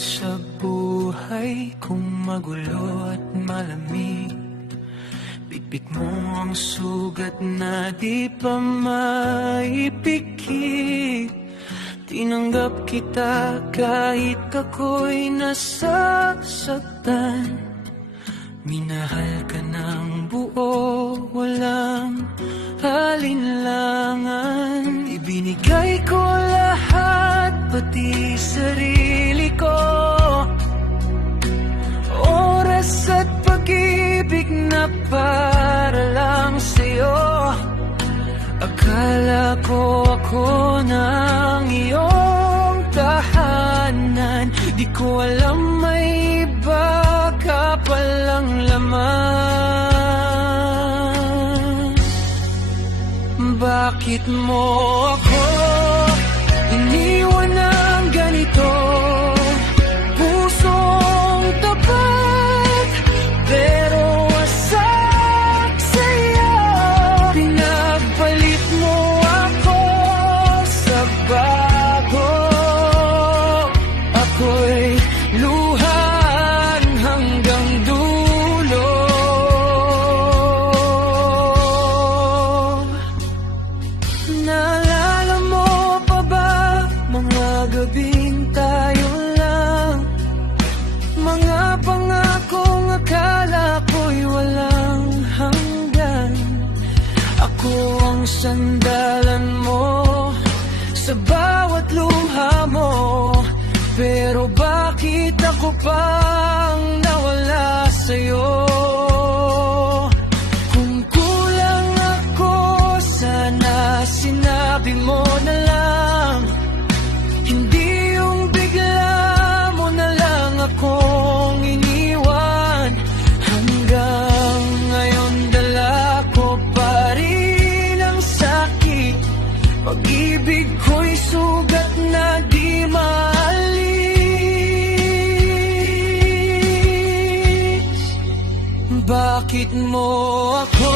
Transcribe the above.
sa buhay kung magulo at malamig. Bitbit mo ang sugat na di pa maipikit. Tinanggap kita kahit ako'y nasasaktan. Minahal ka ng buo, walang alinlangan. Ibinigay ko lahat, pati sarili ko. Oras at pag-ibig na para lang sa'yo. Akala ko ako ng iyong tahanan. Di ko alam may iba ka palang laman. Bakit mo ako iniwan ng ganito? Pusong tapat, pero wasak sa'yo. Pinagpalit mo ako sa bago. Ako'y luhan hanggang dulo. Naalala mo pa ba mga gabing tayo lang? Mga pangakong akala ko'y walang hanggan. Ako ang sandalan mo sa bawat luha mo. Pero bakit ako pang nawala sa'yo? Kung kulang ako, sana sinabi mo na lang. Hindi yung bigla mo na lang akong iniwan. Hanggang ngayon dala ko pa rin ang sakit. Pag-ibig ko'y sugat na di maalis. Bakit mo ako